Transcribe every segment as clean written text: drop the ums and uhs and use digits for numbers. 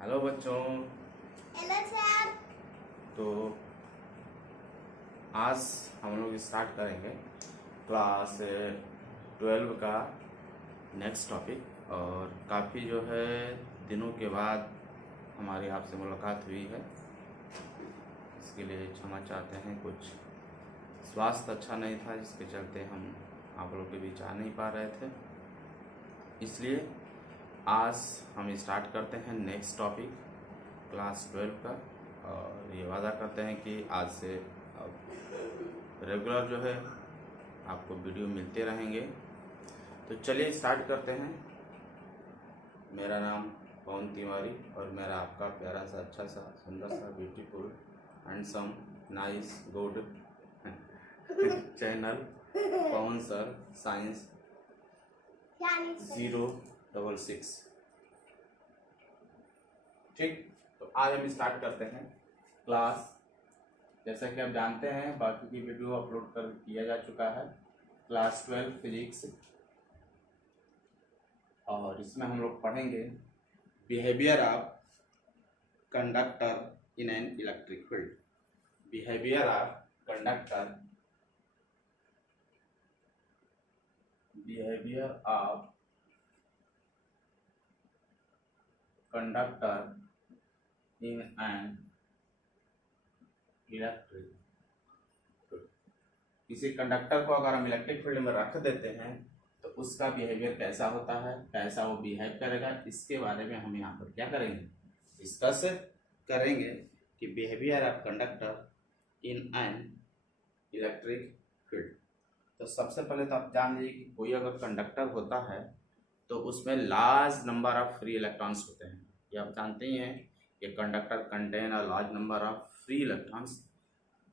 Hello बच्चों। Hello sir. तो आज हम लोग स्टार्ट करेंगे क्लास 12 का नेक्स्ट टॉपिक। और काफ़ी जो है दिनों के बाद हमारी आपसे मुलाकात हुई है, इसके लिए क्षमा चाहते हैं। कुछ स्वास्थ्य अच्छा नहीं था जिसके चलते हम आप लोग के बीच आ नहीं पा रहे थे, इसलिए आज हम स्टार्ट करते हैं नेक्स्ट टॉपिक क्लास 12 का। और ये वादा करते हैं कि आज से अब रेगुलर जो है आपको वीडियो मिलते रहेंगे। तो चलिए स्टार्ट करते हैं। मेरा नाम पवन तिवारी और मेरा आपका प्यारा सा अच्छा सा सुंदर सा beautiful handsome nice good channel Pavan sir science 066। ठीक, तो आज हम स्टार्ट करते हैं क्लास। जैसा कि आप जानते हैं बाकी की वीडियो अपलोड कर किया जा चुका है, क्लास 12 फिजिक्स। और इसमें हम लोग पढ़ेंगे behaviour of conductor in an electric field. Behaviour of conductor, behaviour of conductor in an electric field. किसी कंडक्टर को अगर हम इलेक्ट्रिक फील्ड में रख देते हैं तो उसका बिहेवियर कैसा होता है, कैसा वो बिहेव करेगा, इसके बारे में हम यहाँ पर क्या करेंगे, डिस्कस करेंगे कि behaviour of conductor in an electric field. तो सबसे पहले तो आप जान लीजिए कि कोई अगर कंडक्टर होता है तो उसमें large number of free electrons होते हैं। ये आप जानते ही हैं कि conductor contain a large number of free electrons.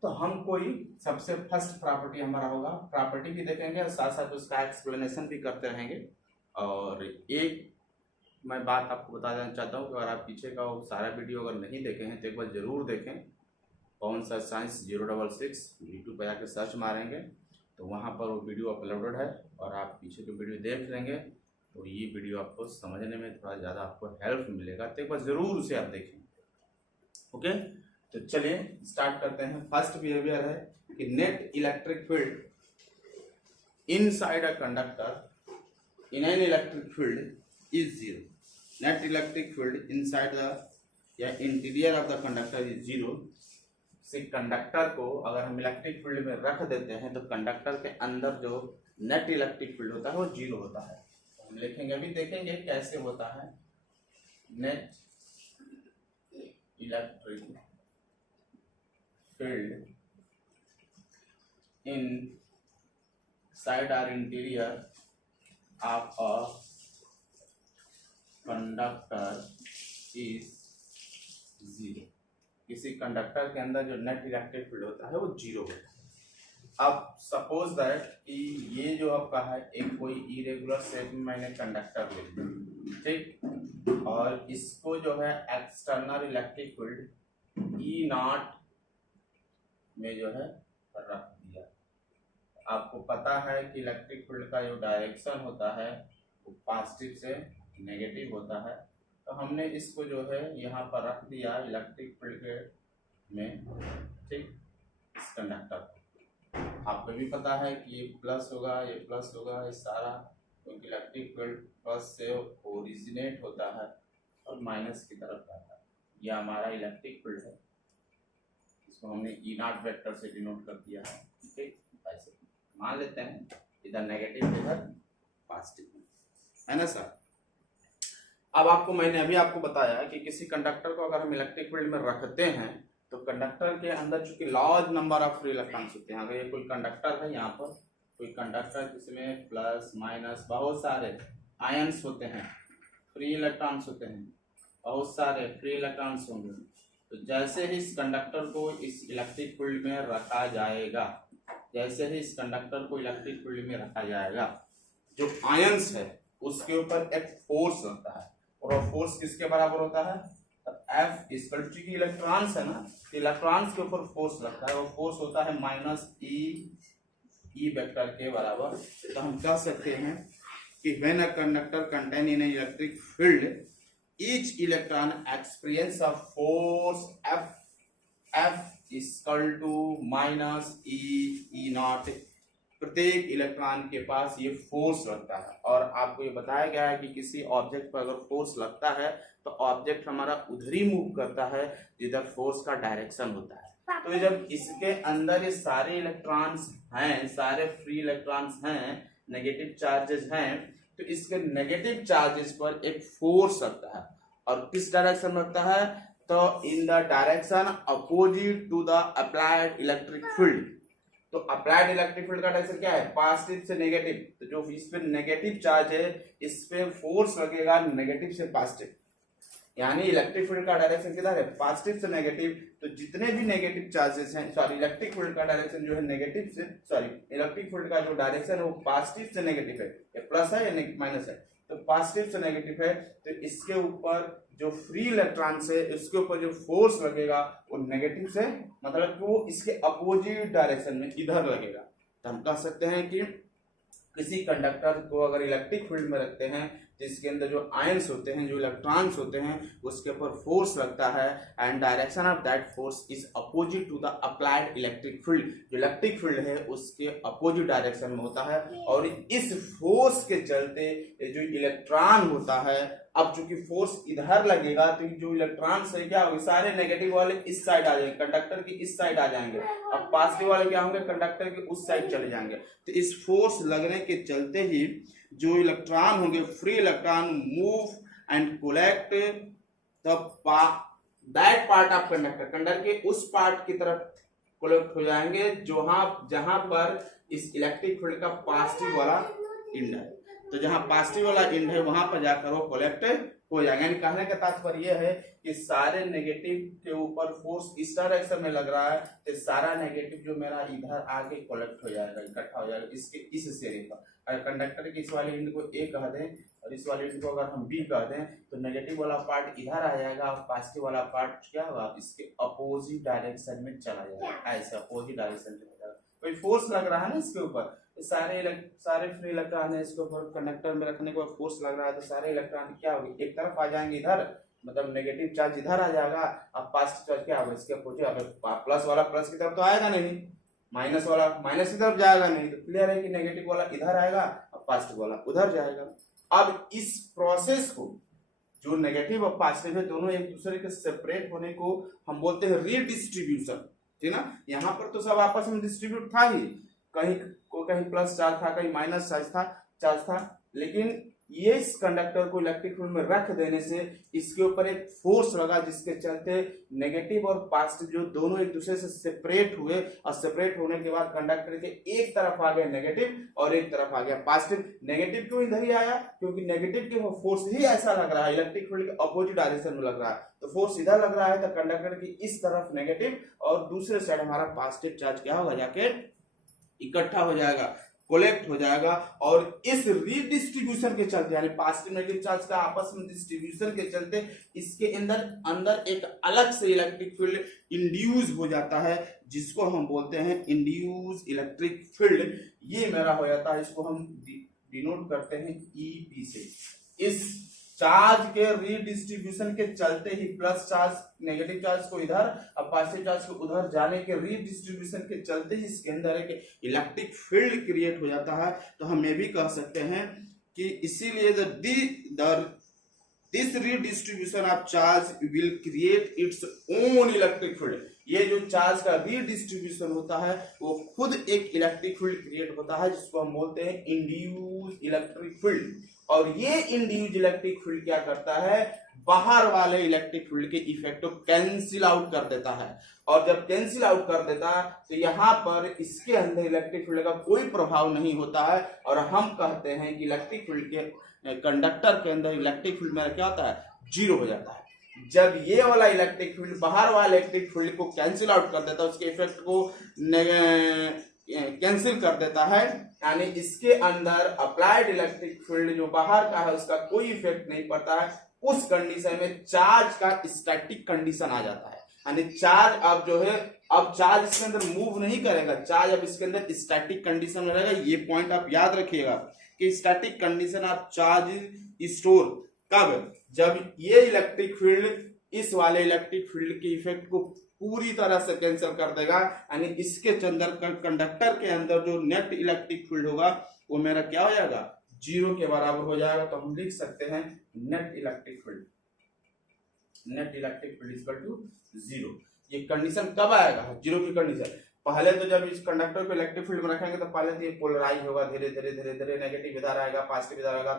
तो हम कोई सबसे फर्स्ट प्रॉपर्टी हमारा होगा, प्रॉपर्टी भी देखेंगे और साथ साथ उसका एक्सप्लेनेशन भी करते रहेंगे। और एक मैं बात आपको बता देना चाहता हूँ कि अगर आप पीछे का वो सारा वीडियो अगर नहीं देखे हैं तो एक बार ज़रूर देखें। पवन सर साइंस 066 यूट्यूब पर आकर सर्च मारेंगे तो वहाँ पर वो वीडियो अपलोडेड है और आप पीछे की वीडियो देख लेंगे तो ये वीडियो आपको समझने में थोड़ा ज़्यादा आपको हेल्प मिलेगा। तो एक बार ज़रूर उसे आप देखें। ओके, तो चलिए स्टार्ट करते हैं। फर्स्ट बिहेवियर है कि net electric field inside a conductor in an electric field is zero. Net electric field inside the या interior of the conductor is zero. से कंडक्टर को अगर हम इलेक्ट्रिक फील्ड में रख देते हैं तो कंडक्टर के अंदर जो नेट इलेक्ट्रिक फील्ड होता है वो जीरो होता है। तो हम लिखेंगे, अभी देखेंगे कैसे होता है। Net electric field inside or interior of a conductor is zero। किसी कंडक्टर के अंदर जो नेट इलेक्ट्रिक फील्ड होता है वो जीरो होता है। अब सपोज दैट कि ये जो आपका है एक कोई इरेगुलर शेप में मैंने कंडक्टर ले लिया, ठीक, और इसको जो है external electric field E not में जो है रख दिया। आपको पता है कि इलेक्ट्रिक फील्ड का जो डायरेक्शन होता है वो पॉजिटिव से नेगेटिव होता है। तो हमने इसको जो है यहाँ पर रख दिया इलेक्ट्रिक फील्ड के में, ठीक, इस कंडक्टर को। आपको भी पता है कि ये प्लस होगा, ये प्लस होगा, ये सारा, क्योंकि इलेक्ट्रिक फील्ड प्लस से ओरिजिनेट होता है और माइनस की तरफ जाता है। ये हमारा इलेक्ट्रिक फील्ड है, इसको हमने ई नॉट वेक्टर से डिनोट कर दिया है। ठीक, ऐसे मान लेते हैं इधर नेगेटिव इधर पॉजिटिव है ना सर। अब आपको मैंने अभी आपको बताया कि किसी कंडक्टर को अगर हम इलेक्ट्रिक फील्ड में रखते हैं तो कंडक्टर के अंदर चूंकि large number of free electrons होते हैं। अगर ये कोई कंडक्टर है, यहाँ पर कोई कंडक्टर जिसमें प्लस माइनस बहुत सारे आयंस होते हैं, फ्री इलेक्ट्रॉन्स होते हैं, बहुत सारे फ्री इलेक्ट्रॉन्स होंगे। तो जैसे ही इस कंडक्टर को इस इलेक्ट्रिक फील्ड में रखा जाएगा, जैसे ही इस कंडक्टर को इलेक्ट्रिक फील्ड में रखा जाएगा, जो आयंस है उसके ऊपर एक फोर्स लगता है और वो फोर्स किसके बराबर होता है, एफ इक्वल टू, की इलेक्ट्रॉन्स है ना, इलेक्ट्रॉन्स के ऊपर फोर्स लगता है, वो फोर्स होता है माइनस ई वेक्टर के बराबर। तो हम कह सकते हैं कि when a conductor contain in electric field each electron experience a force F is equal to minus E naught। प्रत्येक इलेक्ट्रॉन के पास ये फोर्स लगता है, और आपको ये बताया गया है कि किसी ऑब्जेक्ट पर अगर फोर्स लगता है तो ऑब्जेक्ट हमारा उधर ही मूव करता है जिधर फोर्स का डायरेक्शन होता है। तो जब इसके अंदर ये सारे इलेक्ट्रॉन्स हैं, सारे फ्री इलेक्ट्रॉन्स हैं, नेगेटिव चार्जेस हैं, तो इसके नेगेटिव चार्जेस पर एक फोर्स लगता है, और किस डायरेक्शन में लगता है, तो in the direction opposite to the applied electric field. तो अप्लाइड इलेक्ट्रिक फील्ड का डायरेक्शन क्या है, पॉजिटिव से नेगेटिव। तो जो इस पे नेगेटिव चार्ज है इस पे फोर्स लगेगा नेगेटिव से पॉजिटिव, यानी इलेक्ट्रिक फील्ड का डायरेक्शन किधर है, पॉजिटिव से नेगेटिव। तो जितने भी नेगेटिव चार्जेस हैं, सॉरी इलेक्ट्रिक फील्ड का डायरेक्शन जो है नेगेटिव से, सॉरी इलेक्ट्रिक फील्ड का जो डायरेक्शन है वो पॉजिटिव से नेगेटिव है, ये प्लस है या माइनस है, तो पॉजिटिव से नेगेटिव है। तो इसके ऊपर जो फ्री इलेक्ट्रॉन्स है इसके ऊपर जो फोर्स लगेगा वो नेगेटिव से, मतलब कि वो इसके अपोजिट डायरेक्शन में इधर लगेगा। तो हम कह सकते हैं कि किसी कंडक्टर को अगर इलेक्ट्रिक फील्ड में रखते हैं जिसके अंदर जो आयंस होते हैं, जो इलेक्ट्रॉन्स होते हैं, उसके ऊपर फोर्स लगता है, and direction of that force is opposite to the applied electric field. जो इलेक्ट्रिक फील्ड है उसके अपोजिट डायरेक्शन में होता है, और इस फोर्स के चलते जो इलेक्ट्रॉन होता है, अब चूंकि फोर्स इधर लगेगा तो जो इलेक्ट्रॉन्स है क्या होंगे, सारे नेगेटिव वाले इस साइड आ जाएंगे, कंडक्टर की इस साइड आ जाएंगे, अब पॉजिटिव वाले क्या होंगे, कंडक्टर के उस साइड चले जाएंगे। तो इस फोर्स लगने के चलते ही जो इलेक्ट्रॉन होंगे, free electron move and collect that part of conductor, conductor के उस पार्ट की तरफ कोलेक्ट हो जाएंगे जहां पर इस इलेक्ट्रिक फील्ड का पॉजिटिव वाला एंड है। तो जहां पॉजिटिव वाला एंड है वहां पर जाकर वो कोलेक्ट हो जाएगा। यानी कहने का तात्पर्य यह है कि सारे नेगेटिव के ऊपर फोर्स इस डायरेक्शन में लग रहा है, तो सारा नेगेटिव जो मेरा इधर आके कोलेक्ट हो जाएगा, इकट्ठा हो जाएगा इसके इस सिरे पर। अगर कंडक्टर के इस वाले एंड को ए कह दें और इस वाले एंड को अगर हम बी कह दें तो नेगेटिव वाला पार्ट इधर आ जाएगा और पॉजिटिव वाला पार्ट क्या होगा, इसके अपोजिट डायरेक्शन में चला जाएगा, ऐसे अपोजिट डायरेक्शन में चला जाएगा। कोई फोर्स लग रहा है ना इसके ऊपर, सारे फ्री इलेक्ट्रॉन है इसके ऊपर कंडक्टर में रखने के बाद फोर्स लग रहा है, तो सारे इलेक्ट्रॉन क्या होगी, एक तरफ आ जाएंगे इधर, मतलब नेगेटिव चार्ज इधर आ जाएगा, अब पॉजिटिव चार्ज क्या होगा इसके अपोजिट, प्लस वाला प्लस की तरफ तो आएगा नहीं, माइनस वाला माइनस की तरफ जाएगा नहीं, तो क्लियर है कि नेगेटिव वाला इधर आएगा और पॉजिटिव वाला उधर जाएगा। अब इस प्रोसेस को जो नेगेटिव और पॉजिटिव है दोनों एक दूसरे के सेपरेट होने को हम बोलते हैं रीडिस्ट्रीब्यूशन, ठीक ना। यहाँ पर तो सब आपस में डिस्ट्रीब्यूट था ही, कहीं प्लस चार्ज था, कहीं माइनस चार्ज था, लेकिन ये इस कंडक्टर को इलेक्ट्रिक फील्ड में रख देने से इसके ऊपर एक फोर्स लगा जिसके चलते नेगेटिव और पॉजिटिव जो दोनों एक दूसरे से सेपरेट हुए, और सेपरेट होने के बाद कंडक्टर के एक तरफ आ गया नेगेटिव और एक तरफ आ गया पॉजिटिव। नेगेटिव क्यों इधर ही आया, क्योंकि नेगेटिव के वो फोर्स ही ऐसा लग रहा है, इलेक्ट्रिक फील्ड के अपोजिट डायरेक्शन में लग रहा है, तो फोर्स इधर लग रहा है, तो कंडक्टर की इस तरफ नेगेटिव और दूसरे साइड हमारा पॉजिटिव चार्ज क्या होगा, जाके इकट्ठा हो जाएगा, कोलेक्ट हो जाएगा। और इस रीडिस्ट्रीब्यूशन के चलते यानी पॉजिटिव नेगेटिव चार्ज का आपस में डिस्ट्रीब्यूशन के चलते इसके अंदर एक अलग से इलेक्ट्रिक फील्ड इंड्यूस हो जाता है, जिसको हम बोलते हैं इंड्यूस इलेक्ट्रिक फील्ड। ये मेरा हो जाता है, इसको हम डिनोट करते हैं ईपी से। इस चार्ज के रीडिस्ट्रीब्यूशन के चलते ही प्लस चार्ज नेगेटिव चार्ज को इधर और पॉजिटिव चार्ज को उधर जाने के रीडिस्ट्रीब्यूशन के चलते ही इसके अंदर एक इलेक्ट्रिक फील्ड क्रिएट हो जाता है। तो हम ये भी कह सकते हैं कि इसीलिए this redistribution of charge will create its own electric field. ये जो चार्ज का रीडिस्ट्रीब्यूशन होता है वो खुद एक इलेक्ट्रिक फील्ड क्रिएट होता है, जिसको हम बोलते हैं इंड्यूस इलेक्ट्रिक फील्ड। और ये इंड्यूस इलेक्ट्रिक फील्ड क्या करता है, बाहर वाले इलेक्ट्रिक फील्ड के इफेक्ट को कैंसिल आउट कर देता है, और जब कैंसिल आउट कर देता है तो यहाँ पर इसके अंदर इलेक्ट्रिक फील्ड का कोई प्रभाव नहीं होता है, और हम कहते हैं कि इलेक्ट्रिक फील्ड के कंडक्टर के अंदर इलेक्ट्रिक फील्ड में क्या होता है, जीरो हो जाता है। जब ये वाला इलेक्ट्रिक फील्ड बाहर वाले इलेक्ट्रिक फील्ड को कैंसिल आउट कर देता है, उसके इफेक्ट को कैंसिल कर देता है, यानी इसके अंदर अप्लाइड इलेक्ट्रिक फील्ड जो बाहर का है उसका कोई इफेक्ट नहीं पड़ता है, उस कंडीशन में चार्ज का स्टैटिक कंडीशन आ जाता है। यानी चार्ज अब जो है, अब चार्ज इसके अंदर मूव नहीं करेगा, चार्ज अब इसके अंदर स्टैटिक कंडीशन में रहेगा। ये पॉइंट आप याद रखिएगा कि static condition of charge store कब? जब ये इलेक्ट्रिक फील्ड इस वाले इलेक्ट्रिक फील्ड के इफेक्ट को पूरी तरह से कैंसिल कर देगा, यानी इसके अंदर कंडक्टर के अंदर जो नेट इलेक्ट्रिक फील्ड होगा वो मेरा क्या हो जाएगा? 0 के बराबर हो जाएगा। तो हम लिख सकते हैं net electric field equal to 0। ये कंडीशन कब आएगा? 0 की कंडीशन। पहले तो जब इस कंडक्टर को इलेक्ट्रिक फील्ड में रखेंगे तो पहले तो ये पोलराइज होगा, धीरे धीरे नेगेटिव इधर आएगा, पॉजिटिव इधर आएगा,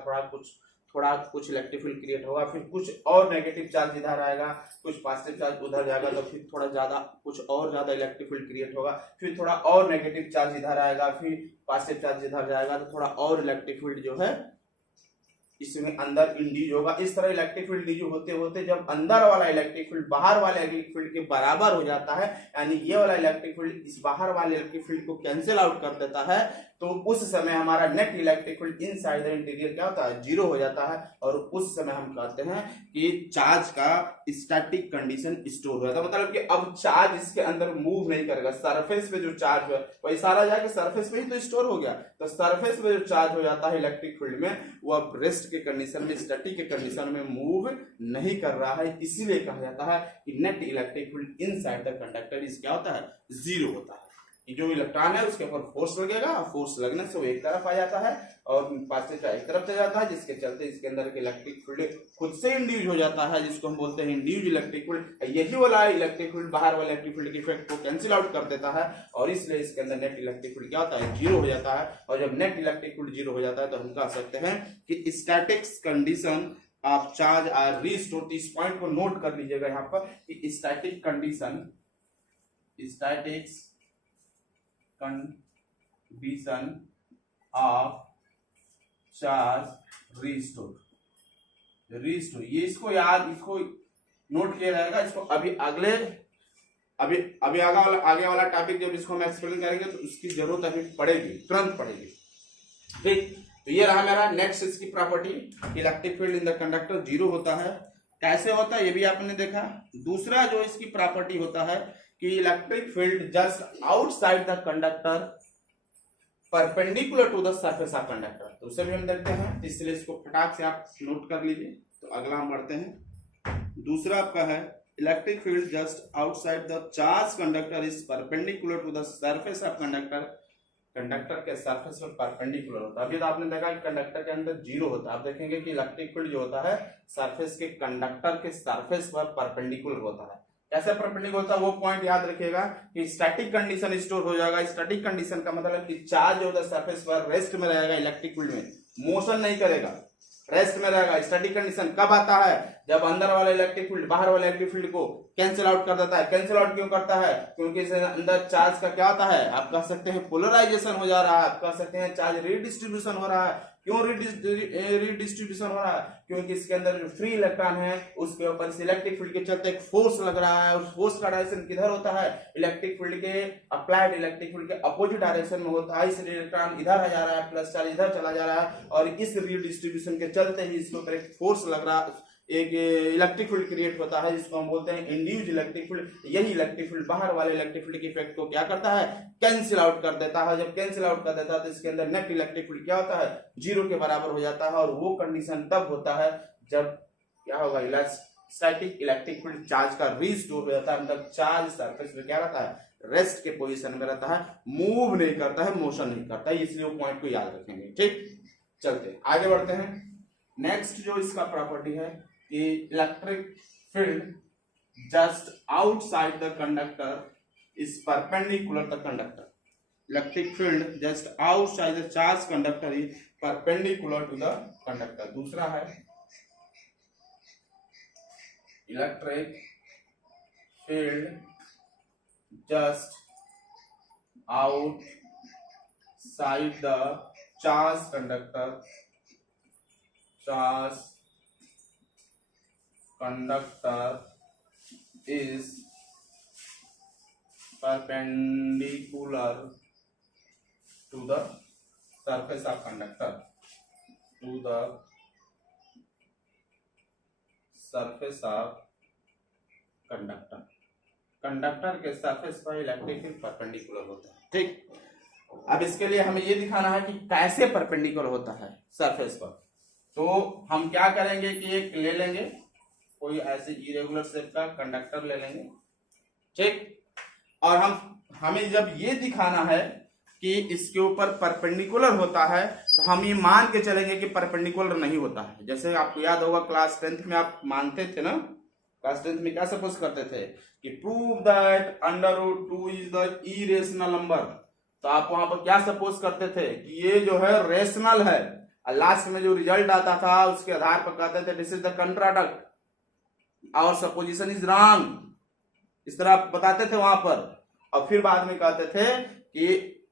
थोड़ा कुछ इलेक्ट्रिक फील्ड क्रिएट होगा, फिर कुछ और नेगेटिव चार्ज इधर आएगा, कुछ पॉजिटिव चार्ज उधर जाएगा, तो फिर थोड़ा ज्यादा कुछ और ज्यादा इलेक्ट्रिक फील्ड क्रिएट होगा, फिर थोड़ा और नेगेटिव चार्ज इधर आएगा, फिर पॉजिटिव चार्ज इधर जाएगा, तो थोड़ा और इलेक्ट्रिक फील्ड जो है इसमें अंदर इंड्यूस होगा। इस तरह इलेक्ट्रिक फील्ड इंड्यूस होते होते जब अंदर वाला इलेक्ट्रिक फील्ड बाहर वाले इलेक्ट्रिक फील्ड के बराबर हो जाता है, यानी ये वाला इलेक्ट्रिक फील्ड इस बाहर वाले इलेक्ट्रिक फील्ड को कैंसिल आउट कर देता है, तो उस समय हमारा net electric field inside the interior क्या होता है? 0 हो जाता है। और उस समय हम कहते हैं कि चार्ज का स्टैटिक कंडीशन स्टोर हो जाता है, मतलब कि अब चार्ज इसके अंदर मूव नहीं करेगा। सरफेस पे जो चार्ज है वही सारा जाके सरफेस पे ही तो स्टोर हो गया, तो सरफेस पे जो चार्ज हो जाता है इलेक्ट्रिक फील्ड में वो अब रेस्ट के कंडीशन में, स्टैटिक के कंडीशन में मूव नहीं कर रहा है। इसीलिए कहा जाता है कि net electric field inside the conductor इस क्या होता है? 0 होता है। जो इलेक्ट्रॉन है उसके ऊपर फोर्स लगेगा, फोर्स लगने से वो एक तरफ आ जाता है और पॉजिटिव चार्ज एक तरफ चला जाता है, जिसके चलते इसके अंदर के इलेक्ट्रिक फील्ड खुद से इंड्यूस हो जाता है, जिसको हम बोलते हैं इंड्यूस इलेक्ट्रिक फील्ड। यही वाला इलेक्ट्रिक फील्ड बाहर वाले इलेक्ट्रिक फील्ड के इफेक्ट को कैंसिल आउट कर देता है और इसलिए इसके अंदर नेट इलेक्ट्रिक फील्ड क्या होता है? 0 हो जाता है। और जब नेट इलेक्ट्रिक फील्ड 0 हो जाता है तो हम कह सकते हैं कि statics condition of charge are restored. इस पॉइंट को नोट कर लीजिएगा यहाँ पर कि static condition, statics condition of charge restore. ये इसको याद, इसको नोट किया जाएगा। इसको अभी आगे वाला टॉपिक जब इसको हम एक्सप्लेन करेंगे तो उसकी जरूरत अभी पड़ेगी, तुरंत पड़ेगी। ठीक, तो ये रहा मेरा नेक्स्ट इसकी property, electric field in the conductor 0 होता है। कैसे होता है ये भी आपने देखा। दूसरा जो इसकी प्रॉपर्टी होता है कि electric field just outside the conductor perpendicular to the surface of conductor, तो उसे भी हम देखते हैं, इसलिए इसको फटाक से आप नोट कर लीजिए। तो अगला हम बढ़ते हैं। दूसरा आपका है electric field just outside the charge conductor is perpendicular to the surface of conductor. Conductor के सरफेस पर परपेंडिकुलर होता है। अभी तो आपने देखा कि कंडक्टर के अंदर 0 होता है। आप देखेंगे कि इलेक्ट्रिक फील्ड जो होता है सरफेस के कंडक्टर के सरफेस पर परपेंडिकुलर होता है। कैसे परपेंडिकुलर होता है वो पॉइंट याद रखिएगा कि स्टैटिक कंडीशन स्टोर हो जाएगा। स्टैटिक कंडीशन का मतलब कि चार्ज जो सरफेस पर रेस्ट में रहेगा, इलेक्ट्रिक फील्ड में मोशन नहीं करेगा, रेस्ट में रहेगा। स्टैटिक कंडीशन कब आता है? जब अंदर वाला इलेक्ट्रिक फील्ड बाहर वाले इलेक्ट्रिक फील्ड को कैंसिल आउट कर देता है। कैंसिल आउट क्यों करता है? क्योंकि इसके अंदर चार्ज का क्या होता है, आप कह सकते हैं पोलराइजेशन हो जा रहा है, आप कह सकते हैं चार्ज रीडिस्ट्रीब्यूशन हो रहा है। क्यों रीडिस्ट्रीब्यूशन हो रहा है? क्योंकि इसके अंदर जो फ्री इलेक्ट्रॉन है उसके ऊपर इलेक्ट्रिक फील्ड के चलते एक फोर्स लग रहा है। उस फोर्स का डायरेक्शन किधर होता है? इलेक्ट्रिक फील्ड के अप्लाइड इलेक्ट्रिक फील्ड के अपोजिट डायरेक्शन में होता है। इसलिए इलेक्ट्रॉन इधर आ जा रहा है, प्लस चार्ज इधर चला जा रहा है और इस रीडिस्ट्रीब्यूशन के चलते ही इसके ऊपर एक फोर्स लग रहा है, एक इलेक्ट्रिक फील्ड क्रिएट होता है जिसको हम बोलते हैं इंड्यूस्ड इलेक्ट्रिक फील्ड। यही इलेक्ट्रिक फील्ड बाहर वाले इलेक्ट्रिक फील्ड के इफेक्ट को क्या करता है? कैंसिल आउट कर देता है। जब कैंसिल आउट कर देता है तो इसके अंदर नेट इलेक्ट्रिक फील्ड क्या होता है? 0 के बराबर हो जाता है। और वो कंडीशन तब होता है जब क्या होगा? स्टैटिक इलेक्ट्रिक फील्ड चार्ज का रीस्टोर हो जाता है, मतलब चार्ज सरफेस पे क्या रहता है? रेस्ट के पोजीशन में रहता है, मूव नहीं करता है, मोशन नहीं करता है। इसलिए वो पॉइंट को याद रखेंगे। ठीक, चलते आगे बढ़ते हैं। नेक्स्ट जो इसका प्रॉपर्टी है कि electric field just outside the conductor is perpendicular the conductor. Electric field just outside the charge conductor is perpendicular to the conductor. दूसरा है electric field just outside the charge conductor is perpendicular to the surface of conductor, to the surface of conductor। Conductor के surface पर electric field perpendicular होता है। ठीक, अब इसके लिए हमें ये दिखाना है कि कैसे परपेंडिकुलर होता है सरफेस पर। तो हम क्या करेंगे कि एक ले लेंगे, कोई ऐसे इरेगुलर शेप का कंडक्टर ले लेंगे, ठीक। और हमें जब ये दिखाना है कि इसके ऊपर परपेंडिकुलर होता है, तो हम ये मान के चलेंगे कि परपेंडिकुलर नहीं होता है। जैसे आपको याद होगा क्लास 10th में आप मानते थे ना, क्लास 10th में क्या सपोज करते थे कि prove that √2 is the irrational number. तो आप वहां पर क्या सपोज करते थे कि ये जो है रेशनल है, और लास्ट में जो रिजल्ट आता था उसके आधार पर कहते थे दिस इज द कंट्राडक्ट और सपोजिशन इज रॉन्ग, इस तरह आप बताते थे वहां पर। और फिर बाद में कहते थे कि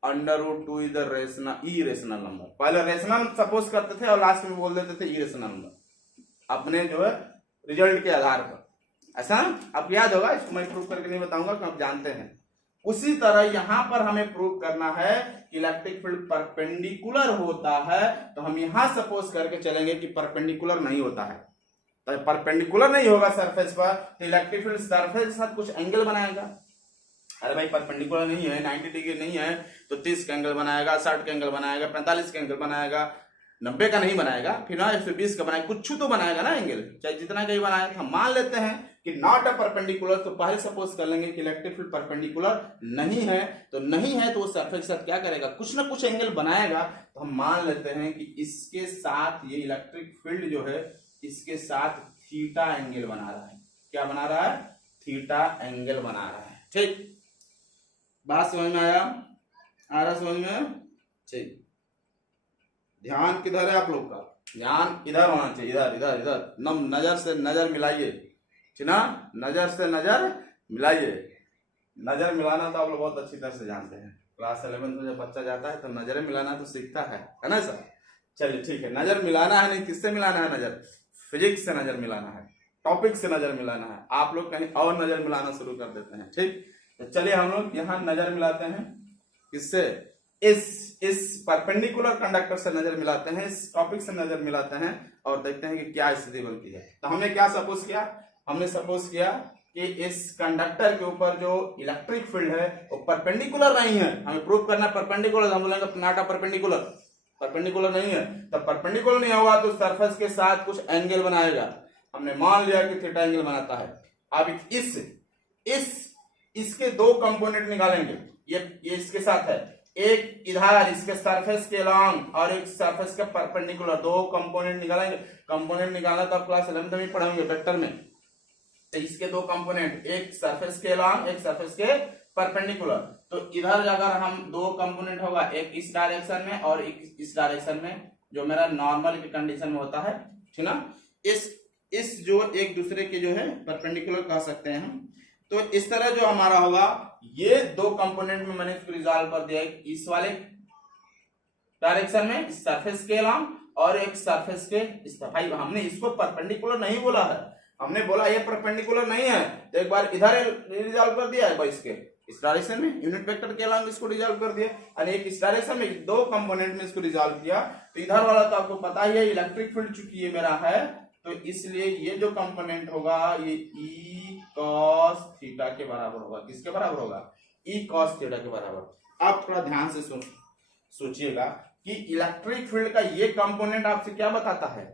√2 is the rational irrational number. पहले रेशनल सपोज करते थे और लास्ट में बोल देते थे इरेशनल नंबर अपने जो है रिजल्ट के आधार पर, ऐसा आप याद होगा। इसको मैं प्रूव करके नहीं बताऊंगा कि आप जानते हैं। उसी तरह यहां पर हमें प्रूव करना है कि इलेक्ट्रिक फील्ड परपेंडिकुलर होता है, तो हम यहां सपोज करके चलेंगे कि परपेंडिकुलर नहीं होता है। तो परपेंडिकुलर नहीं होगा सरफेस पर, तो इलेक्ट्रिक फील्ड सरफेस के साथ कुछ एंगल बनाएगा। अरे भाई परपेंडिकुलर नहीं है, 90 डिग्री नहीं है, तो 30 का एंगल बनाएगा, 60 का एंगल बनाएगा, 45 का एंगल बनाएगा, 90 का नहीं बनाएगा, फिर ना 120 का बनाएगा, कुछ तो बनाएगा ना एंगल, चाहे जितना कहीं बनाए। हम मान लेते हैं कि नॉट अ परपेंडिकुलर, तो पहले सपोज कर लेंगे कि इलेक्ट्रिक फील्ड परपेंडिकुलर नहीं है। तो नहीं है तो वो सरफेस के साथ क्या करेगा, कुछ ना कुछ एंगल बनाएगा। तो हम मान लेते हैं कि इसके साथ ये इलेक्ट्रिक फील्ड जो है इसके साथ थीटा एंगल बना रहा है। क्या बना रहा है, थीटा एंगल बना रहा है, ठीक। बात समझ में आया, आ रहा समझ में, ठीक। ध्यान किधर है आप लोग का, ध्यान इधर होना चाहिए, इधर इधर इधर। नजर से नजर मिलाइए, ठीक ना, नजर से नजर मिलाइए। नजर मिलाना तो आप लोग बहुत अच्छी तरह से जानते हैं। क्लास 11 में जब बच्चा जाता है तो नजरें मिलाना तो सीखता है ना सर। चलिए ठीक है, नजर मिलाना है, नहीं किससे मिलाना है, नजर फिजिक्स से नजर मिलाना है, टॉपिक से नजर मिलाना है। आप लोग कहीं और नजर मिलाना शुरू कर देते हैं, ठीक। तो चलिए हम लोग यहाँ नजर मिलाते हैं, किससे, इस परपेंडिकुलर कंडक्टर से नजर मिलाते हैं, इस टॉपिक से नजर मिलाते हैं और देखते हैं कि क्या स्थिति बनती है। तो हमने क्या सपोज किया, हमने सपोज किया कि इस कंडक्टर के ऊपर जो इलेक्ट्रिक फील्ड है वो परपेंडिकुलर नहीं है। हमें प्रूव करना परपेंडिकुलर, हम बोलेंगे नॉट अ परपेंडिकुलर, परपेंडिकुलर नहीं है। तो परपेंडिकुलर नहीं होगा तो सरफेस के साथ कुछ एंगल बनाएगा। हमने मान लिया कि थीटा एंगल बनाता है। अब इसके दो कंपोनेंट निकालेंगे, ये इसके साथ है, एक इधर इसके सरफेस के लॉन्ग और एक सरफेस के परपेंडिकुलर, दो कंपोनेंट निकालेंगे। कंपोनेंट निकालना तो आप क्लास 11 में पढ़ेंगे वेक्टर में। तो इसके दो कंपोनेंट, एक सरफेस के लॉन्ग एक सरफेस के परपेंडिकुलर। तो इधर अगर हम दो कंपोनेंट होगा, एक इस डायरेक्शन में और एक इस डायरेक्शन में, जो मेरा नॉर्मल की कंडीशन में होता है, ठीक ना। इस जो एक दूसरे के जो है परपेंडिकुलर कह सकते हैं हम। तो इस तरह जो हमारा होगा, ये दो कंपोनेंट में मैंने इसको रिजॉल्व कर दिया, इस वाले डायरेक्शन में इस सरफेस के लॉन्ग और एक सरफेस के इस, भाई हमने इसको परपेंडिकुलर नहीं बोला है, हमने बोला ये परपेंडिकुलर नहीं है, तो एक बार इधर रिजॉल्व कर दिया है, इसके इस डायरेक्शन में यूनिट वेक्टर के अलॉन्ग इसको रिजॉल्व कर दिया, और एक इस डायरेक्शन में दो कंपोनेंट में इसको रिजॉल्व किया। तो इधर वाला तो आपको पता ही है इलेक्ट्रिक फील्ड चूंकि ये मेरा है, तो इसलिए ये जो कंपोनेंट होगा ये ई कॉस थीटा के बराबर होगा। किसके बराबर होगा, ई कॉस थीटा के बराबर। अब थोड़ा ध्यान से सोचिएगा कि इलेक्ट्रिक फील्ड का ये कंपोनेंट आपसे क्या बताता है,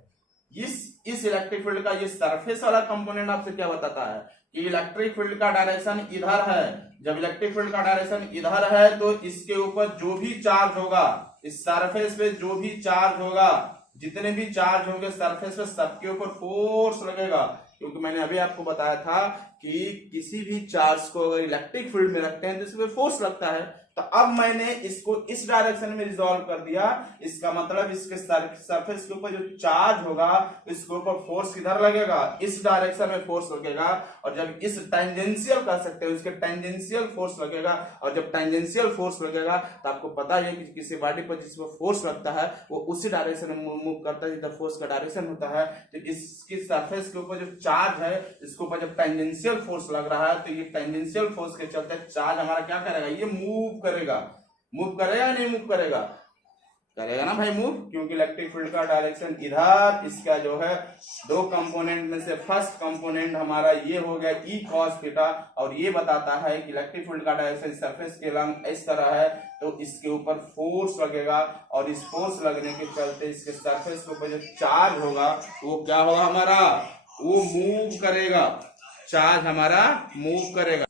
इस इलेक्ट्रिक फील्ड का ये सरफेस वाला कंपोनेंट आपसे क्या बताता है कि इलेक्ट्रिक फील्ड का डायरेक्शन इधर है। जब इलेक्ट्रिक फील्ड का डायरेक्शन इधर है तो इसके ऊपर जो भी चार्ज होगा, इस सरफेस पे जो भी चार्ज होगा, जितने भी चार्ज होंगे सरफेस पे, सबके ऊपर फोर्स लगेगा। क्योंकि मैंने अभी आपको बताया था कि किसी भी चार्ज को अगर इलेक्ट्रिक फील्ड में रखते हैं तो इस पे फोर्स लगता है। तो अब मैंने इसको इस डायरेक्शन में रिजॉल्व कर दिया, इसका मतलब इसके सरफेस के ऊपर जो चार्ज होगा इसके ऊपर फोर्स किधर लगेगा, इस डायरेक्शन में फोर्स लगेगा। और जब इस टेंजेंशियल कर सकते हो, इसके टेंजेंशियल फोर्स लगेगा, और जब टेंजेंशियल फोर्स लगेगा तो आपको पता है कि किसी बॉडी पर जिस पर फोर्स लगता है वो उसी डायरेक्शन में मूव करता है जिधर फोर्स का डायरेक्शन होता है। तो इसकी सरफेस के ऊपर जो चार्ज है इसके ऊपर जब टेंजेंशियल फोर्स लग रहा है तो ये टेंजेंशियल फोर्स के चलते चार्ज हमारा क्या करेगा, ये मूव करेगा या नहीं मूव करेगा, करेगा ना भाई मूव, क्योंकि इलेक्ट्रिक फील्ड का डायरेक्शन इधर, इसका जो है दो कंपोनेंट में से फर्स्ट कंपोनेंट हमारा ये हो गया ई कॉस थीटा, और ये बताता है कि इलेक्ट्रिक फील्ड का डायरेक्शन सरफेस के लंग इस तरह है, तो इसके ऊपर फोर्स लगेगा, और इस फोर्स लगने के चलते इसके सरफेस के ऊपर जो चार्ज होगा वो क्या होगा हमारा, वो मूव करेगा, चार्ज हमारा मूव करेगा।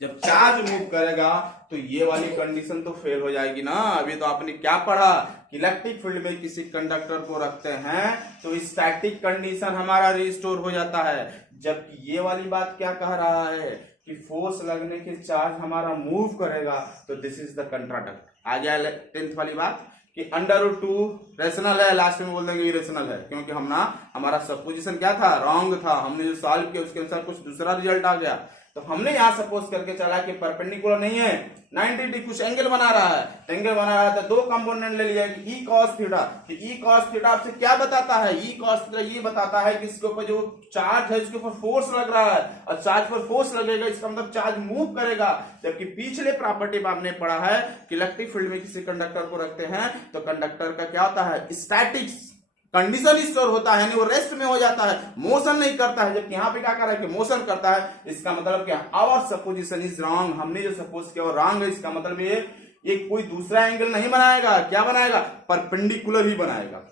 जब चार्ज मूव करेगा तो ये वाली कंडीशन तो फेल हो जाएगी ना। अभी तो आपने क्या पढ़ा कि इलेक्ट्रिक फील्ड में किसी कंडक्टर को रखते हैं तो स्टैटिक कंडीशन हमारा रिस्टोर हो जाता है, जबकि ये वाली बात क्या कह रहा है कि फोर्स लगने के चार्ज हमारा मूव करेगा, तो दिस इज द कंट्राडक्ट। आ गया 10th वाली बात कि √2 रेशनल है, लास्ट में बोल देंगे इरेशनल है, क्योंकि हमारा सपोजिशन क्या था, रॉन्ग था, हमने जो सॉल्व किया उसके अनुसार कुछ दूसरा रिजल्ट आ गया। तो हमने यहां सपोज करके चला कि परपेंडिकुलर नहीं है, 90 डिग्री कुछ एंगल बना रहा है, एंगल बना रहा है तो दो कंपोनेंट ले लिया कि ई कॉस थीटा, कि ई कॉस थीटा आपसे क्या बताता है, ई कॉस थीटा ये बताता है कि इसके ऊपर जो चार्ज है उसके ऊपर फोर्स लग रहा है, और चार्ज पर फोर्स लगेगा इसका मतलब चार्ज मूव करेगा। जबकि पिछले प्रॉपर्टी में आपने पढ़ा है कि इलेक्ट्रिक फील्ड में किसी कंडक्टर को रखते हैं तो कंडक्टर का क्या होता है, स्टैटिक्स कंडीशन स्टोर होता है, नहीं वो रेस्ट में हो जाता है, मोशन नहीं करता है। जबकि यहाँ पे क्या कर रहा है कि मोशन करता है, इसका मतलब क्या, आवर सपोजिशन इज रॉन्ग, हमने जो सपोज किया वो रॉन्ग है, इसका मतलब ये कोई दूसरा एंगल नहीं बनाएगा, क्या बनाएगा, परपेंडिकुलर ही बनाएगा।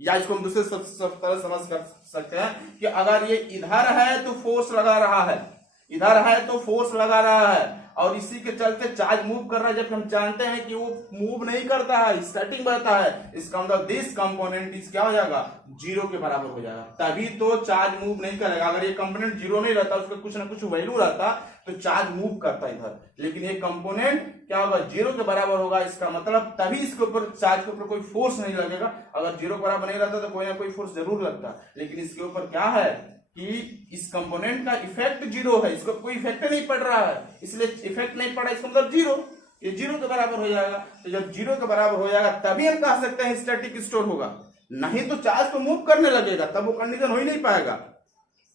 या इसको हम दूसरे सब तरह समझ कर सकते हैं कि अगर ये इधर है तो फोर्स लगा रहा है, इधर है तो फोर्स लगा रहा है, और इसी के चलते चार्ज मूव कर रहा है, जब हम जानते हैं कि वो मूव नहीं करता है, स्टैटिक बढ़ता है, इसका मतलब दिस कंपोनेंट इस क्या हो जाएगा, जीरो के बराबर हो जाएगा, तभी तो चार्ज मूव नहीं करेगा। अगर ये कंपोनेंट जीरो नहीं रहता, उसका कुछ ना कुछ वैल्यू रहता तो चार्ज मूव करता इधर, लेकिन ये कंपोनेंट क्या होगा, जीरो के बराबर होगा, इसका मतलब तभी इसके ऊपर चार्ज के ऊपर कोई फोर्स नहीं लगेगा। अगर जीरो बराबर नहीं रहता तो कोई ना कोई फोर्स जरूर लगता, लेकिन इसके ऊपर क्या है कि इस कंपोनेंट का इफेक्ट जीरो है, इसको कोई इफेक्ट नहीं पड़ रहा है, इसलिए इफेक्ट नहीं पड़ा, इसका मतलब जीरो, ये जीरो के बराबर हो जाएगा। तो जब जीरो के बराबर हो जाएगा तभी हम कह सकते हैं स्टैटिक स्टोर होगा, नहीं तो चार्ज तो मूव करने लगेगा, तब वो कंडीशन हो ही नहीं पाएगा।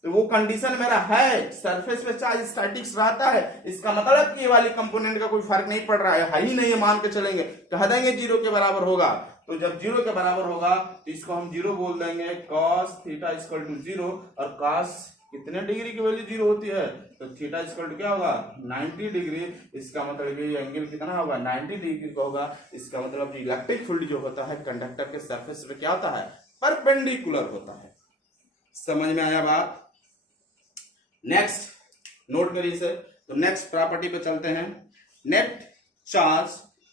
तो वो कंडीशन मेरा है, सरफेस पे चार्ज स्टैटिक्स रहता है, इसका मतलब कि ये वाली कंपोनेंट का कोई फर्क नहीं पड़ रहा है ही नहीं है, मान के चलेंगे, कह देंगे जीरो के बराबर होगा। तो जब जीरो के बराबर होगा तो इसको हम जीरो बोल देंगे, cos theta equal to zero, और cos कितने डिग्री की वैल्यू जीरो होती है, तो थीटा इक्वल टू क्या होगा, 90 डिग्री, इसका मतलब ये एंगल कितना होगा, 90 डिग्री का होगा। इसका मतलब इलेक्ट्रिक फील्ड जो होता है कंडक्टर के सरफेस पे क्या होता है, परपेंडिकुलर होता है। समझ में आया बात? नेक्स्ट नोट करिए इसे। तो नेक्स्ट प्रॉपर्टी पे चलते हैं, net charge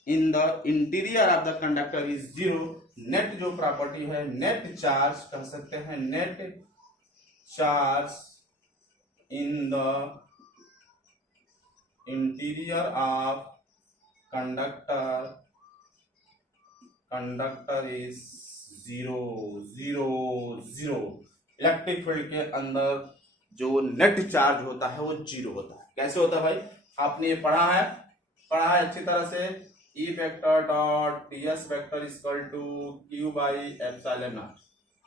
in the interior of the conductor is zero. Net जो प्रॉपर्टी है, नेट चार्ज कह सकते हैं, net charge in the interior of conductor is zero zero zero. Electric field के अंदर जो नेट चार्ज होता है वो जीरो होता है। कैसे होता है भाई, आपने ये पढ़ा है अच्छी तरह से, E vector dot ds vector equal to q by epsilon naught.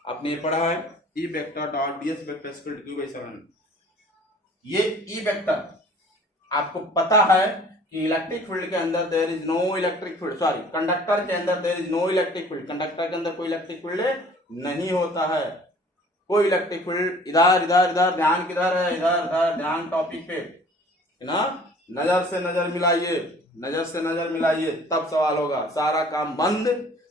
आपने ये पढ़ा है, E vector dot ds vector equal to q by epsilon naught. ये E वेक्टर आपको पता है कि इलेक्ट्रिक फील्ड के अंदर there is no electric field, sorry conductor के अंदर there is no electric field, conductor के अंदर कोई इलेक्ट्रिक फील्ड नहीं होता है, कोई इलेक्ट्रिक फील्ड। इधर इधर इधर ध्यान किधर है, इधर इधर ध्यान टॉपिक पे ना, नजर से नजर मिलाइए, नजर से नजर मिलाइए, तब सवाल होगा। सारा काम बंद,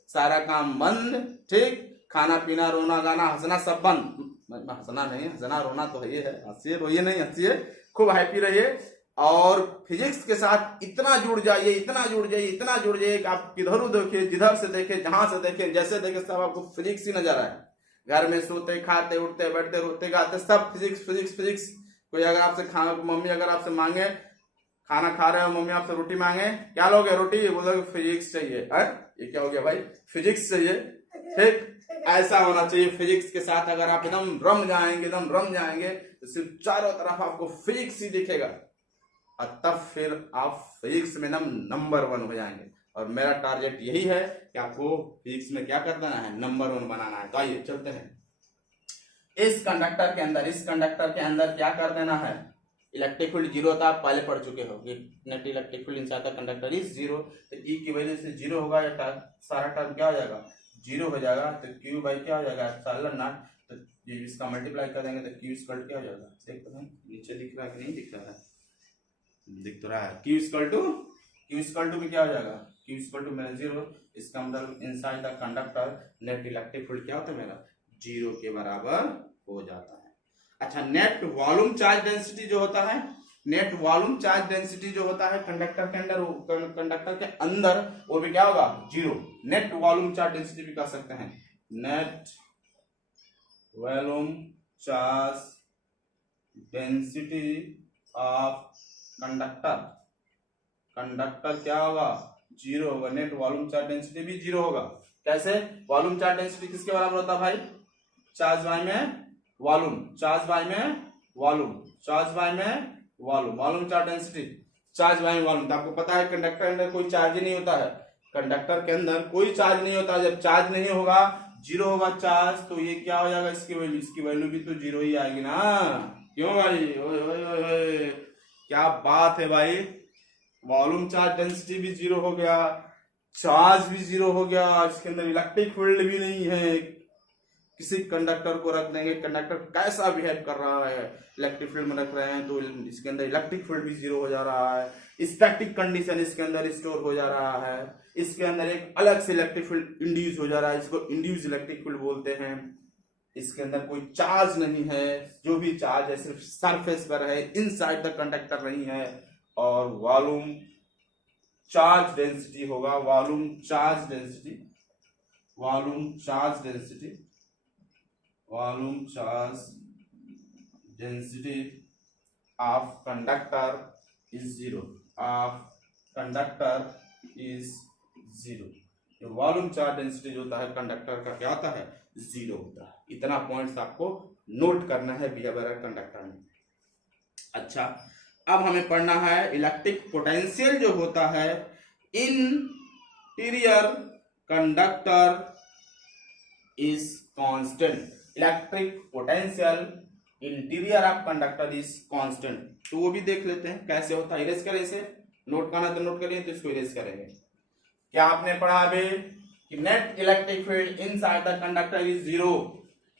सारा काम बंद, ठीक, खाना पीना रोना गाना हंसना सब बंद, हंसना नहीं, हंसना रोना तो है, हंसिए रोइए नहीं, हंसिए खूब हैप्पी रहिए, और फिजिक्स के साथ इतना जुड़ जाइए, इतना जुड़ जाइए, इतना जुड़ जाइए कि आप किधर देखिए, जिधर से देखे, जहां से देखे, जैसे देखे, सब आपको फिजिक्स ही नजर आए। घर में सोते खाते उठते बैठते रोते गाते सब फिजिक्स फिजिक्स फिजिक्स। कोई अगर आपसे मम्मी अगर आपसे मांगे, खाना खा रहे हो, मम्मी आपसे रोटी मांगे, क्या लोगे, रोटी, बोलोगे फिजिक्स चाहिए, ये क्या हो गया भाई, फिजिक्स चाहिए, ठीक। ऐसा होना चाहिए फिजिक्स के साथ, अगर आप एकदम रम जाएंगे तो सिर्फ चारों तरफ आपको फिजिक्स ही दिखेगा, और तब फिर आप फिजिक्स में नंबर 1 हो जाएंगे। और मेरा टारगेट यही है कि आपको फिजिक्स में क्या कर देना है, नंबर 1 बनाना है। तो आइए चलते हैं, इस कंडक्टर के अंदर क्या कर देना है, इलेक्ट्रिक फील्ड जीरो होता है, आप पहले पढ़ चुके हो, net electric field inside the conductor is zero. तो ई की वजह से जीरो होगा, या सारा टर्म क्या हो जाएगा, जीरो हो जाएगा। तो क्यू बाई क्या हो जाएगा, एप्सिलॉन नॉट। तो ये इसका मल्टीप्लाई कर देंगे तो क्यू स्क्वायर क्या हो जाएगा, देखते हैं नीचे दिख रहा है कि नहीं दिख रहा है, दिख तो रहा है। क्यू स्क्वायर टू में क्या हो जाएगा, क्यू स्क्वायर टू मेरा जीरो। इसका मतलब inside the conductor net electric field क्या होता है मेरा, जीरो के बराबर हो जाता है। अच्छा, नेट वॉल्यूम चार्ज डेंसिटी जो होता है, नेट वॉल्यूम चार्ज डेंसिटी जो होता है कंडक्टर के अंदर, कंडक्टर के अंदर, वो भी क्या होगा, zero. Net volume charge density भी कह सकते हैं, net volume charge density of conductor, conductor क्या होगा, जीरो होगा। नेट वॉल्यूम चार्ज डेंसिटी भी जीरो होगा। कैसे, वॉल्यूम चार्ज डेंसिटी किसके बराबर होता है भाई, चार्ज बाय में वॉल्यूम, चार्ज बाय में वॉल्यूम, चार्ज बाय में volume, volume charge density charge by volume. तो आपको पता है कंडक्टर के अंदर कोई चार्ज ही नहीं होता है, कंडक्टर के अंदर कोई चार्ज नहीं होता। जब चार्ज नहीं होगा, जीरो होगा चार्ज, तो ये क्या हो जाएगा, इसकी वैल्यू भी तो जीरो ही आएगी ना। क्यों भाई, ओए ओए ओए ओए, क्या बात है भाई, वॉल्यूम चार्ज डेंसिटी भी जीरो हो गया, चार्ज भी जीरो हो गया, इसके अंदर इलेक्ट्रिक फील्ड भी नहीं है। किसी कंडक्टर को रख देंगे, कंडक्टर कैसा बिहेव कर रहा है, इलेक्ट्रिक फील्ड में रख रहे हैं तो इसके अंदर इलेक्ट्रिक फील्ड भी जीरो हो जा रहा है, स्टैटिक कंडीशन इसके अंदर स्टोर हो जा रहा है, इसके अंदर एक अलग से इलेक्ट्रिक फील्ड इंड्यूस हो जा रहा है, इसको इंड्यूस इलेक्ट्रिक फील्ड बोलते हैं। इसके अंदर कोई चार्ज नहीं है, जो भी चार्ज है सिर्फ सरफेस पर है, इनसाइड द कंडक्टर नहीं है। और वॉल्यूम चार्ज डेंसिटी होगा, volume charge density, volume charge density, volume charge density of conductor is zero, of conductor is zero. Volume charge density जो होता है कंडक्टर का क्या होता है, जीरो होता है। इतना पॉइंट्स आपको नोट करना है बिहेवियर कंडक्टर में। अच्छा, अब हमें पढ़ना है इलेक्ट्रिक पोटेंशियल जो होता है interior conductor is constant. Electric potential interior of conductor is constant. तो वो भी देख लेते हैं कैसे होता है। इरेज करें इसे, नोट करना तो नोट करिए, तो इसको इरेज करेंगे। क्या आपने पढ़ा अभी कि net electric field inside the conductor is zero.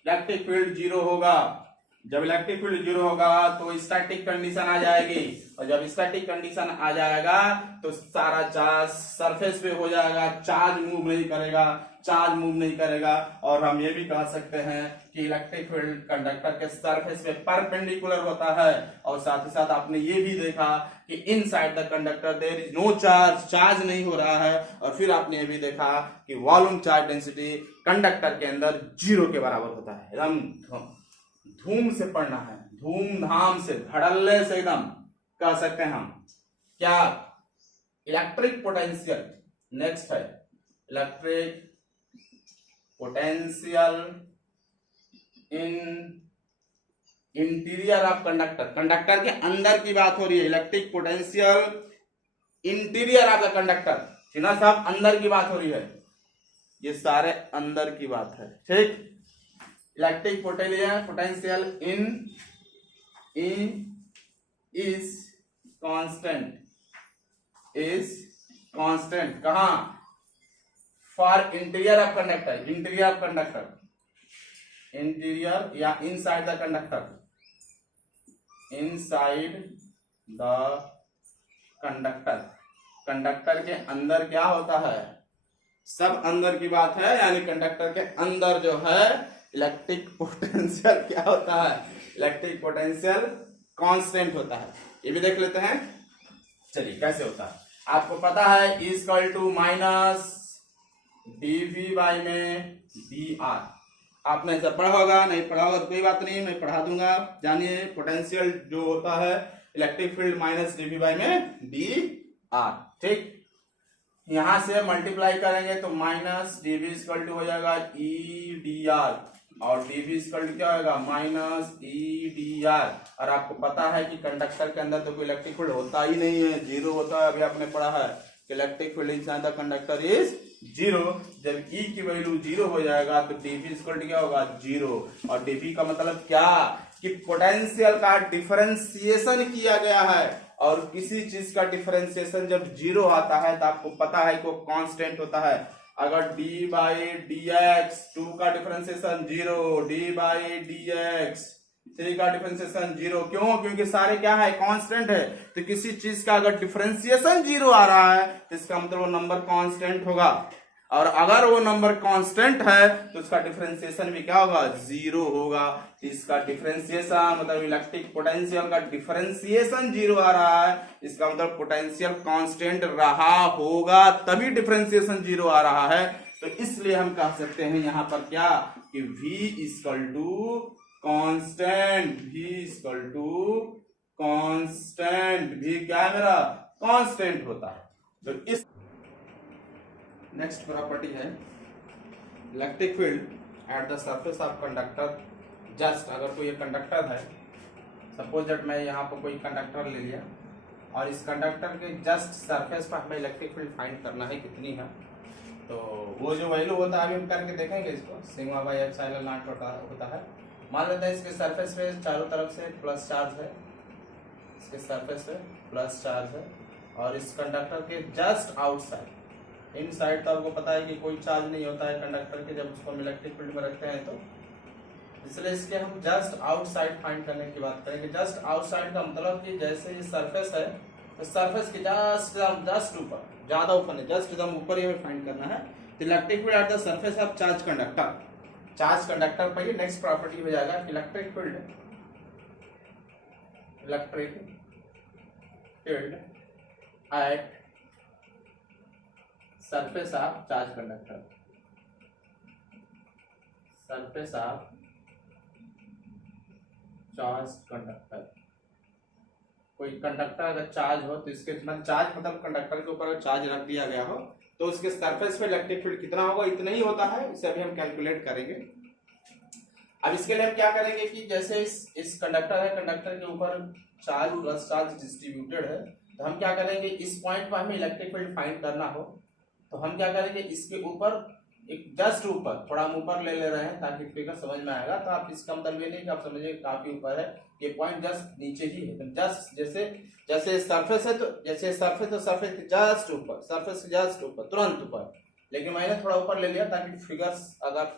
Electric field zero होगा। जब इलेक्ट्रिक फील्ड जीरो होगा तो स्टैटिक कंडीशन आ जाएगी, और जब स्टैटिक कंडीशन आ जाएगा तो सारा चार्ज सरफेस पे हो जाएगा, चार्ज मूव नहीं करेगा, चार्ज मूव नहीं करेगा। और हम ये भी कह सकते हैं कि इलेक्ट्रिक फील्ड कंडक्टर के सरफेस पे परपेंडिकुलर होता है। और साथ ही साथ आपने ये भी देखा कि inside the conductor there is no charge, charge नहीं हो रहा है। और फिर आपने ये भी देखा कि वॉल्यूम चार्ज डेंसिटी कंडक्टर के अंदर जीरो के बराबर होता है। एकदम धूम से पढ़ना है, धूमधाम से, धड़ल्ले से एकदम कह सकते हैं हम। क्या इलेक्ट्रिक पोटेंशियल, नेक्स्ट है electric potential in interior of conductor. Conductor के अंदर की बात हो रही है, electric potential interior of the conductor. ना साहब, अंदर की बात हो रही है, ये सारे अंदर की बात है, ठीक। Electric potential in is constant, is constant कहां, for interior of conductor, interior of conductor, interior या inside the conductor, inside the conductor. Conductor के अंदर क्या होता है, सब अंदर की बात है, यानी कंडक्टर के अंदर जो है इलेक्ट्रिक पोटेंशियल क्या होता है, इलेक्ट्रिक पोटेंशियल कांस्टेंट होता है। ये भी देख लेते हैं, चलिए कैसे होता है। आपको पता है equal to minus DV by में डी आर। आपने ऐसा पढ़ा होगा, नहीं पढ़ा होगा तो कोई बात नहीं, मैं पढ़ा दूंगा। जानिए पोटेंशियल जो होता है electric field minus DV by में डी आर, ठीक। यहां से मल्टीप्लाई करेंगे तो माइनस डीवी इक्वल टू हो जाएगा ई डी आर, और डीवी इक्वल टू क्या होगा, माइनस ई डी आर। और आपको पता है कि कंडक्टर के अंदर तो कोई इलेक्ट्रिक फील्ड होता ही नहीं है, जीरो होता है। अभी आपने पढ़ा है कि electric field inside the conductor is zero. जब ई की वैल्यू जीरो हो जाएगा तो डीवी इक्वल टू क्या होगा, जीरो। और डीवी का मतलब क्या कि पोटेंशियल का डिफरेंशिएशन किया गया है, और किसी चीज का डिफरेंशिएशन जब जीरो आता है तो आपको पता है कि वो कांस्टेंट होता है। अगर d by d x, two का differentiation zero, d by d x, three का डिफरेंशिएशन जीरो। क्यों? क्योंकि सारे क्या है, कांस्टेंट है। तो किसी चीज का अगर डिफरेंशिएशन जीरो आ रहा है तो इसका मतलब वो नंबर कांस्टेंट होगा, और अगर वो नंबर कांस्टेंट है तो उसका डिफरेंशिएशन भी क्या होगा, जीरो होगा। इसका डिफरेंशिएशन मतलब इलेक्ट्रिक पोटेंशियल का डिफरेंशिएशन जीरो आ रहा है, इसका मतलब पोटेंशियल कांस्टेंट रहा होगा, तभी डिफरेंशिएशन जीरो आ रहा है। तो इसलिए हम कह सकते हैं यहां पर क्या कि V equal to constant, V equal to constant, V क्या है मेरा, कांस्टेंट होता है। तो इस नेक्स्ट प्रॉपर्टी है electric field at the surface of conductor. Just अगर कोई कंडक्टर है, सपोज दैट मैं यहाँ पर कोई कंडक्टर ले लिया, और इस कंडक्टर के जस्ट सरफेस पर हमें इलेक्ट्रिक फील्ड फाइंड करना है कितनी है। तो वो जो वैल्यू होता है अभी हम करके देखेंगे इसको, सिग्मा बाई एप्सिलॉन नॉट होता है। मान लेते हैं इसके सरफेस पे चारों तरफ से प्लस चार्ज है, इसके सरफेस पे प्लस चार्ज है, और इस कंडक्टर के जस्ट आउटसाइड, इन साइड तो आपको पता है कि कोई चार्ज नहीं होता है कंडक्टर के जब उसको हम इलेक्ट्रिक फील्ड में रखते हैं। तो इसलिए इसके हम जस्ट आउटसाइड फाइंड करने की बात करेंगे। जस्ट आउटसाइड का मतलब कि जैसे ये सरफेस है तो सरफेस के जस्ट ऊपर, ज्यादा ऊपर नहीं, जस्ट एकदम ऊपर ही हमें फाइंड करना है। तो electric field at the surface of charge conductor, charge conductor पर ये नेक्स्ट प्रॉपर्टी हो जाएगा electric field at surface of charge conductor, surface of charge conductor. कोई कंडक्टर अगर चार्ज हो तो इसके मतलब चार्ज मतलब कंडक्टर के ऊपर अगर चार्ज रख दिया गया हो तो उसके सरफेस पे इलेक्ट्रिक फील्ड कितना होगा, इतना ही होता है। इसे अभी हम कैलकुलेट करेंगे। अब इसके लिए हम क्या करेंगे कि जैसे इस कंडक्टर है, कंडक्टर के ऊपर चार्ज प्लस चार्ज डिस्ट्रीब्यूटेड है, तो हम क्या करेंगे, इस पॉइंट पर हमें इलेक्ट्रिक फील्ड फाइंड करना हो तो हम क्या करेंगे, इसके ऊपर एक जस्ट ऊपर, थोड़ा हम ऊपर ले ले रहे हैं ताकि फिगर समझ में आएगा। तो आप इसका मतलब ये नहीं कि आप समझिए काफी ऊपर है, ये पॉइंट जस्ट नीचे ही है। जस्ट जैसे सरफेस है तो जैसे सरफेस तो सरफेस के जस्ट ऊपर, सरफेस के जस्ट ऊपर, तुरंत ऊपर, लेकिन मैंने थोड़ा ऊपर ले लिया ताकि फिगर्स अगर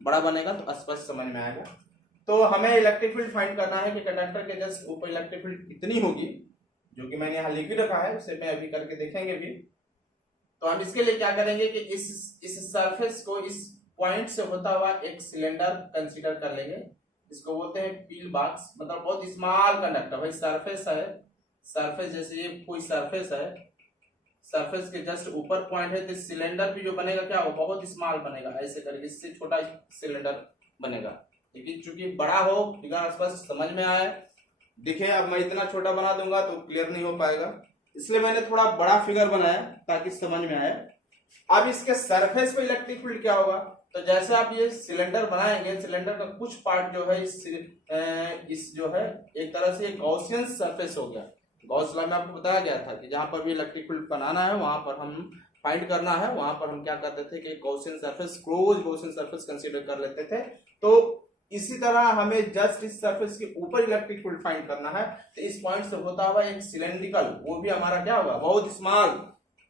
बड़ा बनेगा तो स्पष्ट समझ में आएगा। तो हमें इलेक्ट्रिक फील्ड फाइंड करना है कि कंडक्टर के जस्ट ऊपर इलेक्ट्रिक फील्ड कितनी होगी, जो कि मैंने यहाँ लिख भी रखा है, उसे मैं अभी करके देखेंगे भी। तो हम इसके लिए क्या करेंगे कि इस सरफेस को इस पॉइंट से होता हुआ एक सिलेंडर कंसीडर कर लेंगे। इसको बोलते हैं पील बॉक्स, मतलब बहुत स्मॉल कंडक्टर। भाई सरफेस है, सरफेस जैसे ये कोई सरफेस है, सरफेस के जस्ट ऊपर पॉइंट है, तो सिलेंडर भी जो बनेगा क्या हो, बहुत स्मॉल बनेगा, ऐसे करके इससे छोटा सिलेंडर बनेगा। लेकिन चूंकि बड़ा हो, फिगर स्पष्ट समझ में आए, दिखे। अब मैं इतना छोटा बना दूंगा तो क्लियर नहीं हो पाएगा, इसलिए मैंने थोड़ा बड़ा फिगर बनाया ताकि समझ में आए। अब इसके सरफेस पे इलेक्ट्रिक फील्ड क्या होगा, तो जैसे आप ये सिलेंडर बनाएंगे, सिलेंडर का कुछ पार्ट जो है इस जो है एक तरह से गॉसियन सरफेस हो गया। गॉस लॉ में आपको बताया गया था कि जहां पर भी इलेक्ट्रिक फील्ड बनाना है वहां पर हम फाइंड करना है, वहां पर हम क्या करते थे कि Gaussian surface, close Gaussian surface consider कर लेते थे। तो इसी तरह हमें जस्ट इस सरफेस के ऊपर इलेक्ट्रिक फील्ड फाइंड करना है। तो इस पॉइंट से होता हुआ एक सिलेंड्रिकल, वो भी हमारा क्या होगा, बहुत स्मॉल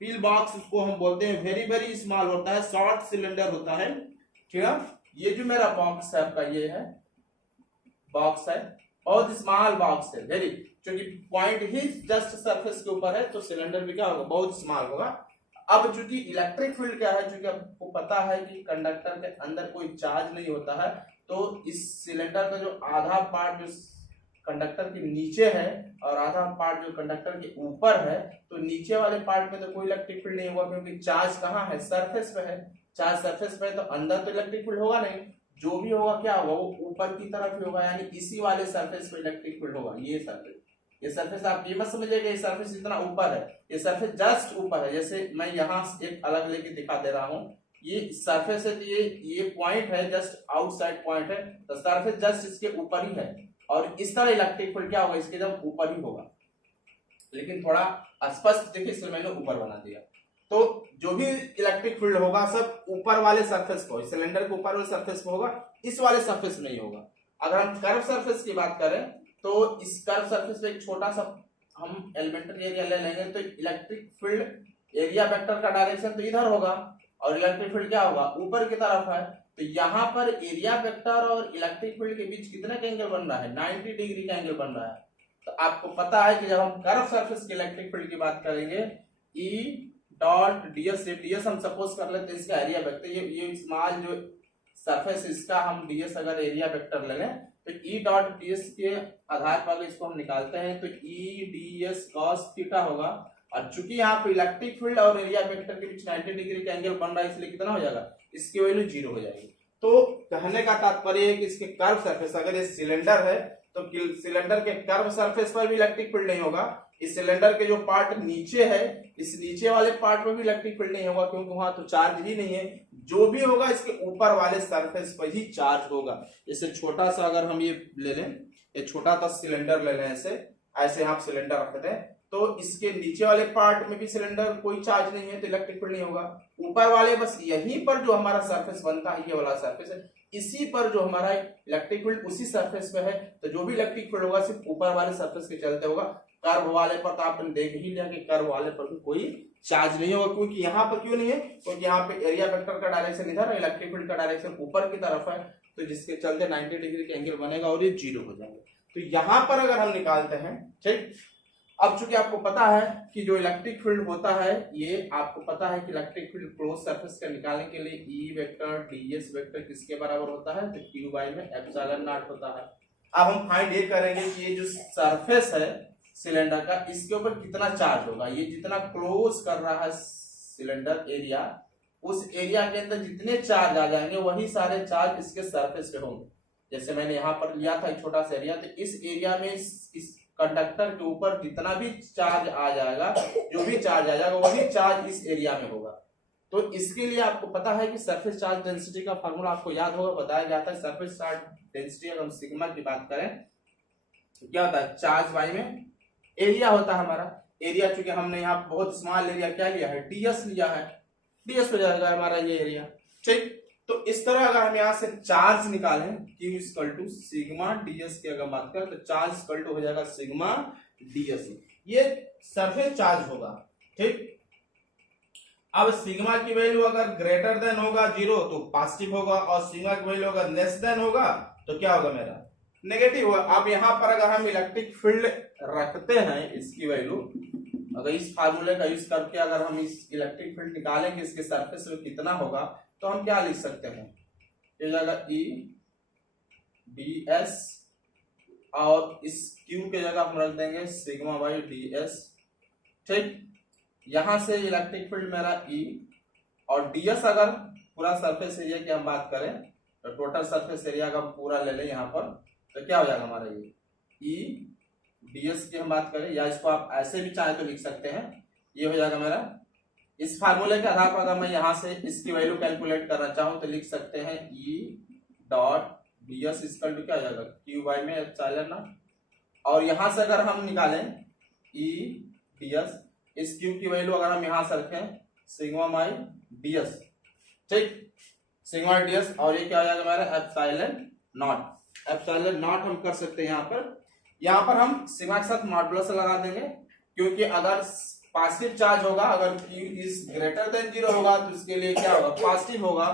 पील बॉक्स, उसको हम बोलते हैं वेरी वेरी स्मॉल होता है, शॉर्ट सिलेंडर होता है। ठीक है, ये जो मेरा बॉक्स है आपका, ये है बॉक्स है, बहुत स्मॉल बॉक्स है, वेरी, क्योंकि पॉइंट ही जस्ट सरफेस के ऊपर है तो सिलेंडर भी क्या होगा, बहुत स्मॉल होगा। अब चूंकि इलेक्ट्रिक फील्ड क्या है, चूंकि आपको पता है कि कंडक्टर के अंदर कोई चार्ज नहीं होता है, तो इस सिलेंडर का जो आधा पार्ट जो कंडक्टर के नीचे है और आधा पार्ट जो कंडक्टर के ऊपर है, तो नीचे वाले पार्ट में तो कोई इलेक्ट्रिक फील्ड नहीं होगा, क्योंकि चार्ज कहाँ है, सरफेस पे है। चार्ज सरफेस पे है तो अंदर तो इलेक्ट्रिक फील्ड होगा नहीं, जो भी होगा क्या होगा, वो ऊपर की तरफ ही होगा, यानी इसी वाले सरफेस पे इलेक्ट्रिक फील्ड होगा। ये सरफेस आप ये मत समझिएगा ये सरफेस इतना ऊपर है, ये सरफेस जस्ट ऊपर है। जैसे मैं यहाँ एक अलग लेके दिखा दे रहा हूँ, ये सरफेस है, तो ये पॉइंट है, जस्ट आउटसाइड पॉइंट है, तो सरफेस जस्ट इसके ऊपर ही है, और इस तरह इलेक्ट्रिक फील्ड क्या होगा, इसके जब ऊपर ही होगा। लेकिन थोड़ा स्पष्ट देखिए, इसलिए मैंने ऊपर बना दिया। तो जो भी इलेक्ट्रिक फील्ड होगा सब ऊपर वाले सरफेस को, सिलेंडर के ऊपर वाले सरफेस पे होगा, इस वाले सरफेस में नहीं होगा। अगर हम कर्व सरफेस की बात करें तो इस कर्व सरफेस पे एक छोटा सा हम एलिमेंट्री एरिया ले लेंगे, तो इलेक्ट्रिक फील्ड एरिया वेक्टर का डायरेक्शन तो इधर होगा और इलेक्ट्रिक फील्ड क्या होगा, ऊपर की तरफ है। तो यहाँ पर एरिया वेक्टर और इलेक्ट्रिक फील्ड के बीच कितने का एंगल बन रहा है, 90 डिग्री का एंगल बन रहा है। तो आपको पता है कि जब हम कर्व सरफेस के इलेक्ट्रिक फील्ड की बात करेंगे, ई डॉट डीएस, डीएस हम सपोज कर लेते हैं इसका एरिया वेक्टर, ये स्मॉल जो सरफेस इसका हम डीएस अगर एरिया वेक्टर ले लें तो ई डॉट डीएस के आधार पर इसको हम निकालते हैं तो ई डीएस कॉस थीटा होगा। और चूंकि यहाँ पे इलेक्ट्रिक फील्ड और एरिया वेक्टर के बीच 90 डिग्री का एंगल बन रहा है, इसलिए कितना हो जाएगा, इसकी वैल्यू 0 हो जाएगी। तो कहने का तात्पर्य है कि इसके कर्व सरफेस, अगर ये सिलेंडर है तो सिलेंडर के कर्व सरफेस पर भी इलेक्ट्रिक फील्ड नहीं होगा, इस सिलेंडर के जो पार्ट नीचे है इस नीचे वाले पार्ट में भी इलेक्ट्रिक फील्ड नहीं होगा, क्योंकि वहां तो चार्ज ही नहीं है। जो भी होगा इसके ऊपर वाले सरफेस पर ही चार्ज होगा। जैसे छोटा सा अगर हम ये ले लें, ये छोटा सा सिलेंडर ले लें, ऐसे आप सिलेंडर रखते हैं तो इसके नीचे वाले पार्ट में भी सिलेंडर कोई चार्ज नहीं है तो इलेक्ट्रिक फील्ड नहीं होगा। ऊपर वाले बस यहीं पर जो हमारा सरफेस बनता है, ये वाला सरफेस है, इसी पर जो हमारा इलेक्ट्रिक फील्ड उसी सरफेस पे है, तो जो भी इलेक्ट्रिक फील्ड होगा सिर्फ ऊपर वाले सरफेस के चलते होगा। कर्व वाले पर तो आपने देख ही लिया कि कर्व वाले पर भी कोई चार्ज नहीं होगा, क्योंकि यहाँ पर क्यों नहीं है, क्योंकि यहाँ पे एरिया वेक्टर का डायरेक्शन इधर है, इलेक्ट्रिक फील्ड का डायरेक्शन ऊपर की तरफ है, तो जिसके चलते 90 डिग्री का एंगल बनेगा और ये 0 हो जाएगा। तो यहाँ पर अगर हम निकालते हैं, ठीक, अब चूंकि आपको पता है कि जो इलेक्ट्रिक फील्ड होता है, ये आपको पता है कि इलेक्ट्रिक फील्ड क्लोज सरफेस का निकालने के लिए ई वेक्टर डीएस वेक्टर किसके बराबर होता है, तो क्यू बाई में एप्सिलॉन नॉट होता है। अब हम फाइंड ये करेंगे कि ये जो सरफेस है सिलेंडर का, इसके ऊपर कितना चार्ज होगा। ये जितना क्लोज कर रहा है सिलेंडर एरिया, उस एरिया के अंदर जितने चार्ज आ जाएंगे वही सारे चार्ज इसके सरफेस पे होंगे। जैसे मैंने यहाँ पर लिया था एक छोटा सा एरिया, तो इस एरिया में इस कंडक्टर के ऊपर जितना भी चार्ज आ जाएगा, जो भी चार्ज आ जाएगा वही चार्ज इस एरिया में होगा। तो इसके लिए आपको पता है कि सरफेस चार्ज डेंसिटी का फार्मूला आपको याद होगा, बताया गया था। सरफेस चार्ज डेंसिटी अगर हम सिग्मा की बात करें तो क्या होता है, चार्ज बाई में एरिया होता है हमारा। एरिया चूंकि हमने यहाँ बहुत स्मॉल एरिया क्या लिया है, डीएस लिया है, डीएस हो जाएगा हमारा ये एरिया, ठीक। तो इस तरह अगर हम यहाँ से चार्ज निकालें Q equal to sigma DS की अगर बात करें तो चार्ज इक्वल टू हो जाएगा सिग्मा डीएस, ये सरफेस चार्ज होगा, ठीक। अब सिग्मा की वैल्यू अगर ग्रेटर देन होगा 0 तो पॉजिटिव होगा, और सिग्मा की वैल्यू अगर लेस देन होगा तो क्या होगा, मेरा नेगेटिव होगा। अब यहाँ पर अगर हम इलेक्ट्रिक फील्ड रखते हैं, इसकी वैल्यू अगर इस फार्मूले का यूज करके अगर हम इस इलेक्ट्रिक फील्ड निकालेंगे इसके सरफेस में कितना होगा, तो हम क्या लिख सकते हैं, ये जगह ई डी एस और इस क्यू के जगह हम रख देंगे सिग्मा बाई डी एस, ठीक। यहां से इलेक्ट्रिक फील्ड मेरा ई और डीएस, अगर पूरा सरफेस एरिया की हम बात करें तो टोटल सरफेस एरिया का पूरा ले लें यहाँ पर, तो क्या हो जाएगा हमारा ये ई डीएस की हम बात करें, या इसको आप ऐसे भी चाहे तो लिख सकते हैं, ये हो जाएगा मेरा। इस फार्मूले के आधार पर अगर मैं यहाँ से इसकी वैल्यू कैलकुलेट करना चाहूँ तो लिख सकते हैं E dot DS equal to क्या हो जाएगा, क्यू बाई में एप्सिलॉन नॉट। और यहाँ से अगर हम निकालें ई डीएस, इस क्यू की वैल्यू अगर हम यहाँ से रखें सिग्मा बाई डीएस, ठीक, सिग्मा डीएस, और ये क्या हो जाएगा हमारा एप्सिलॉन नॉट। एप्सिलॉन नॉट हम कर सकते हैं यहाँ पर हम सिग्मा के साथ मॉडुलस लगा देंगे, क्योंकि अगर पॉजिटिव चार्ज होगा, अगर Q इज ग्रेटर देन 0 होगा तो इसके लिए क्या होगा, पॉजिटिव होगा,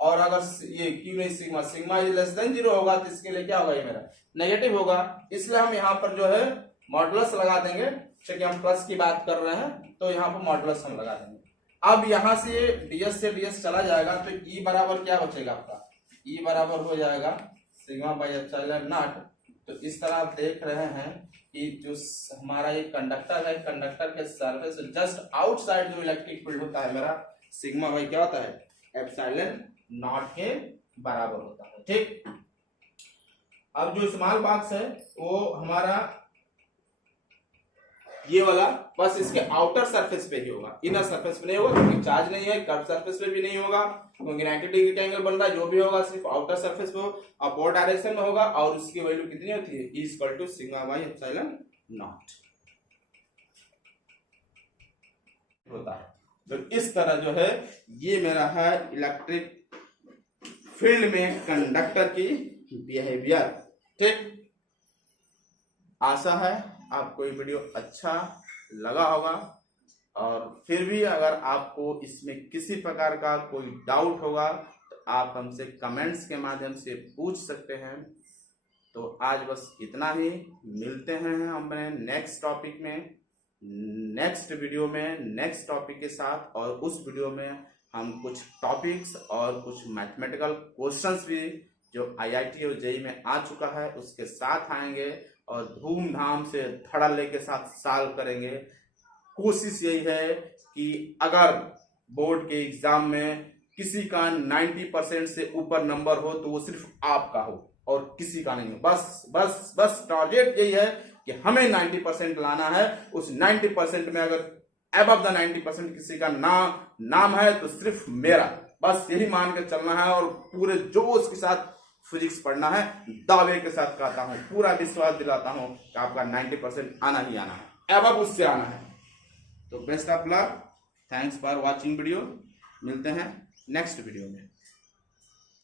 और अगर ये Q नहीं सिग्मा इज लेस देन 0 होगा तो इसके लिए क्या होगा, ये मेरा नेगेटिव होगा। इसलिए हम यहाँ पर जो है मॉडुलस लगा देंगे, क्योंकि हम प्लस की बात कर रहे हैं तो यहाँ पर मॉडुलस हम लगा देंगे। अब यहाँ से डीएस चला जाएगा तो E बराबर क्या बचेगा आपका, E बराबर हो जाएगा सिग्मा बाई एप्सिलॉन नॉट। तो इस तरह आप देख रहे हैं कि जो हमारा ये कंडक्टर है, कंडक्टर के सरफेस जस्ट आउटसाइड जो इलेक्ट्रिक फील्ड होता है मेरा, सिग्मा बाई क्या होता है, एप्सिलॉन नॉट के बराबर होता है, ठीक। अब जो स्मॉल बॉक्स है वो हमारा ये वाला बस इसके आउटर सरफेस पे ही होगा, इनर सरफेस पे नहीं होगा, क्योंकि चार्ज नहीं है। कर्व सरफेस पे भी नहीं होगा, क्योंकि 90 डिग्री का एंगल बन रहा है। जो भी होगा सिर्फ आउटर सरफेस पे अपवर्ड डायरेक्शन में होगा, और उसकी वैल्यू कितनी होती है, E equal to sigma by epsilon naught होता है। तो इस तरह जो है ये मेरा है इलेक्ट्रिक फील्ड में कंडक्टर की बिहेवियर। ठीक, आशा है आपको ये वीडियो अच्छा लगा होगा, और फिर भी अगर आपको इसमें किसी प्रकार का कोई डाउट होगा तो आप हमसे कमेंट्स के माध्यम से पूछ सकते हैं। तो आज बस इतना ही, मिलते हैं हमें नेक्स्ट टॉपिक में, नेक्स्ट वीडियो में नेक्स्ट टॉपिक के साथ। और उस वीडियो में हम कुछ टॉपिक्स और कुछ मैथमेटिकल क्वेश्चंस भी जो IIT और JEE में आ चुका है उसके साथ आएंगे और धूमधाम से धड़ल्ले के साथ सॉल्व करेंगे। कोशिश यही है कि अगर बोर्ड के एग्जाम में किसी का 90% से ऊपर नंबर हो तो वो सिर्फ आपका हो और किसी का नहीं हो। बस बस बस टारगेट यही है कि हमें 90% लाना है। उस 90% में अगर अबव द 90% किसी का नाम है तो सिर्फ मेरा, बस यही मान के चलना है और पूरे जोश के साथ फिजिक्स पढ़ना है। दावे के साथ कहता हूं, पूरा विश्वास दिलाता हूं कि आपका 90% आना ही आना है, अबव उससे आना है। तो best of luck, thanks for watching video, मिलते हैं नेक्स्ट वीडियो में।